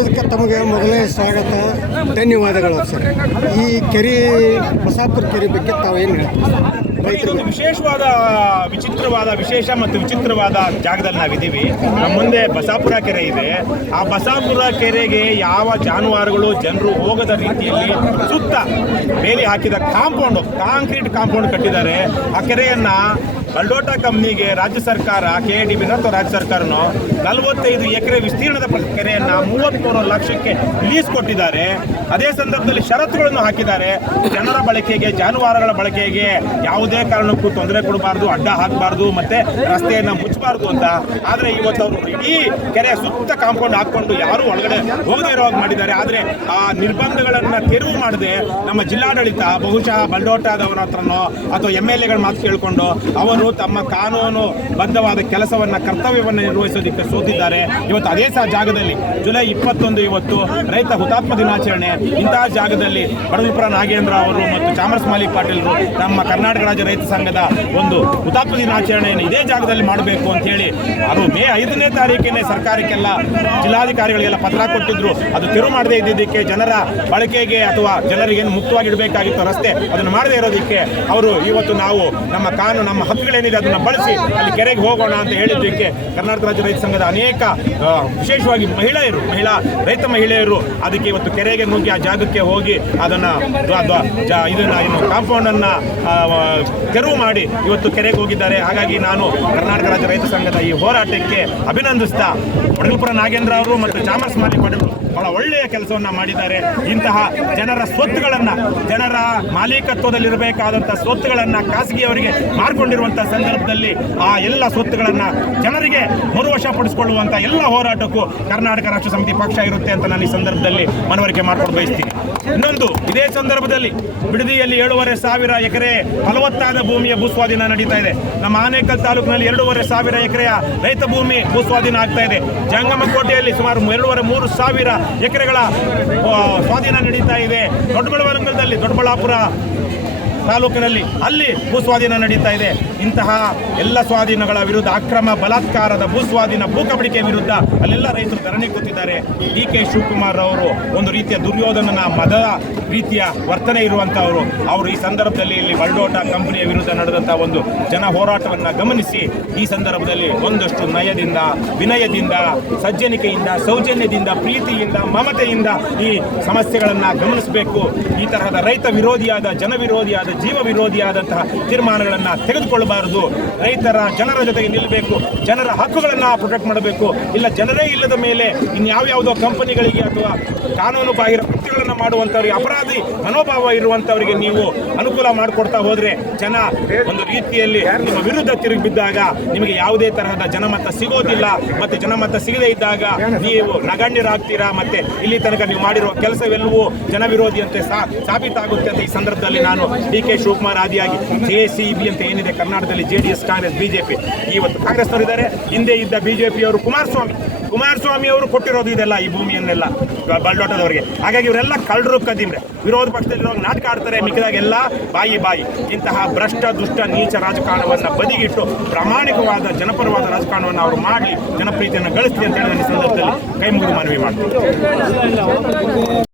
ಮಾತಾಡೋದಕ್ಕೆ ತಮಗೆ ಮೊದಲನೇ ಸ್ವಾಗತ, ಧನ್ಯವಾದಗಳು ಸರ್. ಈ ಕೆರೆ ಬಸಾಪುರ ಕೆರೆ ಬಗ್ಗೆ ತಾವೇನು ಹೇಳ್ತೀವಿ? ಇದೊಂದು ವಿಶೇಷ ಮತ್ತು ವಿಚಿತ್ರವಾದ ಜಾಗದಲ್ಲಿ ನಾವಿದ್ದೀವಿ. ನಮ್ಮ ಮುಂದೆ ಬಸಾಪುರ ಕೆರೆ ಇದೆ. ಆ ಬಸಾಪುರ ಕೆರೆಗೆ ಯಾವ ಜಾನುವಾರುಗಳು ಜನರು ಹೋಗದ ರೀತಿಯಲ್ಲಿ ಸುತ್ತ ಬೇಲಿ ಹಾಕಿದ ಕಾಂಕ್ರೀಟ್ ಕಾಂಪೌಂಡ್ ಕಟ್ಟಿದ್ದಾರೆ. ಆ ಕೆರೆಯನ್ನ ಬಲ್ಡೋಟ ಕಂಪ್ನಿಗೆ ರಾಜ್ಯ ಸರ್ಕಾರ, KIDB ಅಥವಾ ರಾಜ್ಯ ಸರ್ಕಾರನು 45 ಎಕರೆ ವಿಸ್ತೀರ್ಣದ ಕೆರೆಯನ್ನ 33 ಲಕ್ಷಕ್ಕೆ ಲೀಸ್ ಕೊಟ್ಟಿದ್ದಾರೆ. ಅದೇ ಸಂದರ್ಭದಲ್ಲಿ ಷರತ್ತುಗಳನ್ನು ಹಾಕಿದ್ದಾರೆ. ಜನರ ಬಳಕೆಗೆ, ಜಾನುವಾರುಗಳ ಬಳಕೆಗೆ ಯಾವುದೇ ಕಾರಣಕ್ಕೂ ತೊಂದರೆ ಕೊಡಬಾರ್ದು, ಅಡ್ಡ ಹಾಕಬಾರ್ದು, ಮತ್ತೆ ರಸ್ತೆಯನ್ನು ಮುಚ್ಚಬಾರ್ದು ಅಂತ. ಆದರೆ ಇವತ್ತು ಅವರು ಇಡೀ ಕೆರೆ ಸುತ್ತ ಕಾಂಪೌಂಡ್ ಹಾಕೊಂಡು ಯಾರು ಒಳಗಡೆ ಹೋಗದೇ ಇರೋ ಹಾಗೆ ಮಾಡಿದ್ದಾರೆ. ಆದರೆ ಆ ನಿರ್ಬಂಧಗಳನ್ನು ತೆರವು ಮಾಡದೆ ನಮ್ಮ ಜಿಲ್ಲಾಡಳಿತ ಬಹುಶಃ ಬಲ್ಡೋಟದವರ ಹತ್ರನೋ ಅಥವಾ MLAಗಳ ಮಾತು ಕೇಳಿಕೊಂಡು ಅವರು ತಮ್ಮ ಕಾನೂನು ಬದ್ಧವಾದ ಕೆಲಸವನ್ನ, ಕರ್ತವ್ಯವನ್ನು ನಿರ್ವಹಿಸೋದಕ್ಕೆ ಸೋತಿದ್ದಾರೆ. ಇವತ್ತು ಅದೇ ಜಾಗದಲ್ಲಿ ಜುಲೈ 21 ಇವತ್ತು ರೈತ ಹುತಾತ್ಮ ದಿನಾಚರಣೆ. ಇಂತಹ ಜಾಗದಲ್ಲಿ ಬಡಗುಪುರ ನಾಗೇಂದ್ರ ಅವರು ಮತ್ತು ಚಾಮರಸ್ ಮಾಲಿಕ್ ಪಾಟೀಲ್ರು ನಮ್ಮ ಕರ್ನಾಟಕ ರಾಜ್ಯ ರೈತ ಸಂಘದ ಒಂದು ಹುತಾತ್ಮ ದಿನಾಚರಣೆಯನ್ನು ಇದೇ ಜಾಗದಲ್ಲಿ ಮಾಡಬೇಕು ಅಂತ ಹೇಳಿ ಅದು ಮೇ 5ನೇ ತಾರೀಕಿನೇ ಸರ್ಕಾರಕ್ಕೆಲ್ಲ, ಜಿಲ್ಲಾಧಿಕಾರಿಗಳಿಗೆಲ್ಲ ಪತ್ರ ಕೊಟ್ಟಿದ್ರು. ಅದು ತೆರವು ಮಾಡದೇ ಇದ್ದಿದ್ದಕ್ಕೆ, ಜನರ ಬಳಕೆಗೆ ಅಥವಾ ಜನರಿಗೇನು ಮುಕ್ತವಾಗಿ ಇಡಬೇಕಾಗಿತ್ತು ರಸ್ತೆ, ಅದನ್ನು ಮಾಡದೇ ಇರೋದಕ್ಕೆ ಅವರು ಇವತ್ತು ನಾವು ನಮ್ಮ ಕಾನೂನು, ನಮ್ಮ ಹಕ್ಕುಗಳೇನಿದೆ ಅದನ್ನು ಬಳಸಿ ಅಲ್ಲಿ ಕೆರೆಗೆ ಹೋಗೋಣ ಅಂತ ಹೇಳಿದ್ದಕ್ಕೆ ಕರ್ನಾಟಕ ರಾಜ್ಯ ರೈತ ಸಂಘದ ಅನೇಕ ವಿಶೇಷವಾಗಿ ರೈತ ಮಹಿಳೆಯರು ಅದಕ್ಕೆ ಇವತ್ತು ಕೆರೆಗೆ ನುಗ್ಗಿ ಆ ಜಾಗಕ್ಕೆ ಹೋಗಿ ಇದನ್ನು ಕಾಂಪೌಂಡನ್ನು ತೆರವು ಮಾಡಿ ಇವತ್ತು ಕೆರೆಗೆ ಹೋಗಿದ್ದಾರೆ. ಹಾಗಾಗಿ ನಾನು ಕರ್ನಾಟಕ ರಾಜ್ಯ ರೈತ ಸಂಘದ ಈ ಹೋರಾಟಕ್ಕೆ ಅಭಿನಂದಿಸ್ತಾ, ಬಡಗುಪುರ ನಾಗೇಂದ್ರ ಅವರು ಮತ್ತು ಚಾಮರಸ್ ಮಾಲಿಕ್ ಪಾಟೀಲ್ ಬಹಳ ಒಳ್ಳೆಯ ಕೆಲಸವನ್ನು ಮಾಡಿದ್ದಾರೆ. ಇಂತಹ ಜನರ ಸ್ವತ್ತುಗಳನ್ನು, ಜನರ ಮಾಲೀಕತ್ವದಲ್ಲಿರಬೇಕಾದಂಥ ಸ್ವತ್ತುಗಳನ್ನು ಖಾಸಗಿಯವರಿಗೆ ಮಾರ್ಕೊಂಡಿರುವಂಥ ಸಂದರ್ಭದಲ್ಲಿ ಆ ಎಲ್ಲ ಸ್ವತ್ತುಗಳನ್ನು ಜನರಿಗೆ ಮರುವಶಪಡಿಸಿಕೊಳ್ಳುವಂಥ ಎಲ್ಲ ಹೋರಾಟಕ್ಕೂ ಕರ್ನಾಟಕ ರಾಷ್ಟ್ರ ಸಮಿತಿ ಪಕ್ಷ ಇರುತ್ತೆ ಅಂತ ನಾನು ಈ ಸಂದರ್ಭದಲ್ಲಿ ಮನವರಿಕೆ ಮಾಡ್ಕೊಂಡು ಬಯಸ್ತೀನಿ. ಇನ್ನೊಂದು, ಇದೇ ಸಂದರ್ಭದಲ್ಲಿ ಬಿಡದಿಯಲ್ಲಿ 7,500 ಎಕರೆ ಫಲವತ್ತಾದ ಭೂಮಿಯ ಭೂಸ್ವಾಧೀನ ನಡೀತಾ ಇದೆ. ನಮ್ಮ ಆನೇಕಲ್ ತಾಲೂಕಿನಲ್ಲಿ 2,500 ಎಕರೆಯ ರೈತ ಭೂಮಿ ಭೂಸ್ವಾಧೀನ ಆಗ್ತಾ ಇದೆ. ಜಂಗಮಕೋಟೆಯಲ್ಲಿ ಸುಮಾರು 2,300 ಎಕರೆಗಳ ಸ್ವಾಧೀನ ನಡೀತಾ ಇದೆ. ದೊಡ್ಡಬಳ್ಳಾಪುರ ತಾಲೂಕಿನಲ್ಲಿ ಅಲ್ಲಿ ಭೂಸ್ವಾಧೀನ ನಡೀತಾ ಇದೆ. ಇಂತಹ ಎಲ್ಲ ಸ್ವಾಧೀನಗಳ ವಿರುದ್ಧ, ಅಕ್ರಮ ಬಲಾತ್ಕಾರದ ಭೂಸ್ವಾಧೀನ, ಭೂಕಬಳಿಕೆ ವಿರುದ್ಧ ಅಲ್ಲೆಲ್ಲ ರೈತರು ಧರಣಿ ಕೂತಿದ್ದಾರೆ. DK ಶಿವಕುಮಾರ್ ಅವರು ಒಂದು ರೀತಿಯ ದುರ್ಯೋಧನನ ಮದದ ರೀತಿಯ ವರ್ತನೆ ಇರುವಂಥವರು. ಅವರು ಈ ಸಂದರ್ಭದಲ್ಲಿ ಇಲ್ಲಿ ಬಲ್ಡೋಟ ಕಂಪನಿಯ ವಿರುದ್ಧ ನಡೆದಂಥ ಒಂದು ಜನ ಹೋರಾಟವನ್ನು ಗಮನಿಸಿ ಈ ಸಂದರ್ಭದಲ್ಲಿ ಒಂದಷ್ಟು ನಯದಿಂದ, ವಿನಯದಿಂದ, ಸಜ್ಜನಿಕೆಯಿಂದ, ಸೌಜನ್ಯದಿಂದ, ಪ್ರೀತಿಯಿಂದ, ಮಮತೆಯಿಂದ ಈ ಸಮಸ್ಯೆಗಳನ್ನು ಗಮನಿಸಬೇಕು. ಈ ತರಹದ ರೈತ ವಿರೋಧಿಯಾದ, ಜನ ವಿರೋಧಿಯಾದ, ಜೀವ ವಿರೋಧಿಯಾದಂತಹ ತೀರ್ಮಾನಗಳನ್ನು ತೆಗೆದುಕೊಳ್ಳಬಾರದು. ಜನರ ಜೊತೆಗೆ ನಿಲ್ಲಬೇಕು, ಜನರ ಹಕ್ಕುಗಳನ್ನು ಪ್ರೊಟೆಕ್ಟ್ ಮಾಡಬೇಕು. ಇಲ್ಲ, ಜನರೇ ಇಲ್ಲದ ಮೇಲೆ ಇನ್ಯಾವ್ಯಾವುದೋ ಕಂಪನಿಗಳಿಗೆ ಅಥವಾ ಕಾನೂನು ಬಾಹಿರ ಕೃತ್ಯಗಳನ್ನು ಮಾಡುವಂಥವ್ರಿಗೆ, ಅಪರಾಧಿ ಮನೋಭಾವ ಇರುವಂಥವರಿಗೆ ನೀವು ಅನುಕೂಲ ಮಾಡಿಕೊಡ್ತಾ ಹೋದರೆ ಜನ ಒಂದು ರೀತಿಯಲ್ಲಿ ನಿಮ್ಮ ವಿರುದ್ಧ ತಿರುಗಿ ಬಿದ್ದಾಗ ನಿಮಗೆ ಯಾವುದೇ ತರಹದ ಜನಮತ ಸಿಗೋದಿಲ್ಲ. ಮತ್ತೆ ಜನಮತ ಸಿಗದೇ ಇದ್ದಾಗ ನೀವು ನಗಣ್ಯರಾಗ್ತೀರಾ. ಮತ್ತೆ ಇಲ್ಲಿ ತನಕ ನೀವು ಮಾಡಿರುವ ಕೆಲಸವೆಲ್ಲವೂ ಜನ ವಿರೋಧಿಯಂತೆ ಸಾಬೀತಾಗುತ್ತೆ ಅಂತ ಈ ಸಂದರ್ಭದಲ್ಲಿ ನಾನು DK ಶಿವಕುಮಾರ್ ಆದಿಯಾಗಿ JCB ಅಂತ ಏನಿದೆ ಕರ್ನಾಟಕದಲ್ಲಿ, JDS, ಕಾಂಗ್ರೆಸ್, BJP, ಇವತ್ತು ಕಾಂಗ್ರೆಸ್ನವರಿದ್ದಾರೆ. ಹಿಂದೆ ಇದ್ದ BJPಯವರು ಕುಮಾರಸ್ವಾಮಿ ಅವರು ಕೊಟ್ಟಿರೋದು ಇದೆಲ್ಲ, ಈ ಭೂಮಿಯನ್ನೆಲ್ಲ ಬಲ್ಡೋಟದವರಿಗೆ. ಹಾಗಾಗಿ ಇವರೆಲ್ಲ ಕಳ್ಳರು, ಕದಿಮ್ರೆ, ವಿರೋಧ ಪಕ್ಷದಲ್ಲಿರೋ ನಾಟಕ ಆಡ್ತಾರೆ. ಮಿಕ್ಕಿದಾಗೆಲ್ಲ ಬಾಯಿ. ಇಂತಹ ಭ್ರಷ್ಟ, ದುಷ್ಟ, ನೀಚ ರಾಜಕಾರಣವನ್ನು ಬದಿಗಿಟ್ಟು ಪ್ರಾಮಾಣಿಕವಾದ ಜನಪರವಾದ ರಾಜಕಾರಣವನ್ನು ಅವರು ಮಾಡಲಿ, ಜನಪ್ರೀತಿಯನ್ನು ಗಳಿಸಲಿ ಅಂತ ಹೇಳಿ ನನ್ನ ಸಂದರ್ಭದಲ್ಲಿ ಕೈ ಮುಗಿದು ಮನವಿ ಮಾಡ್ತೀನಿ.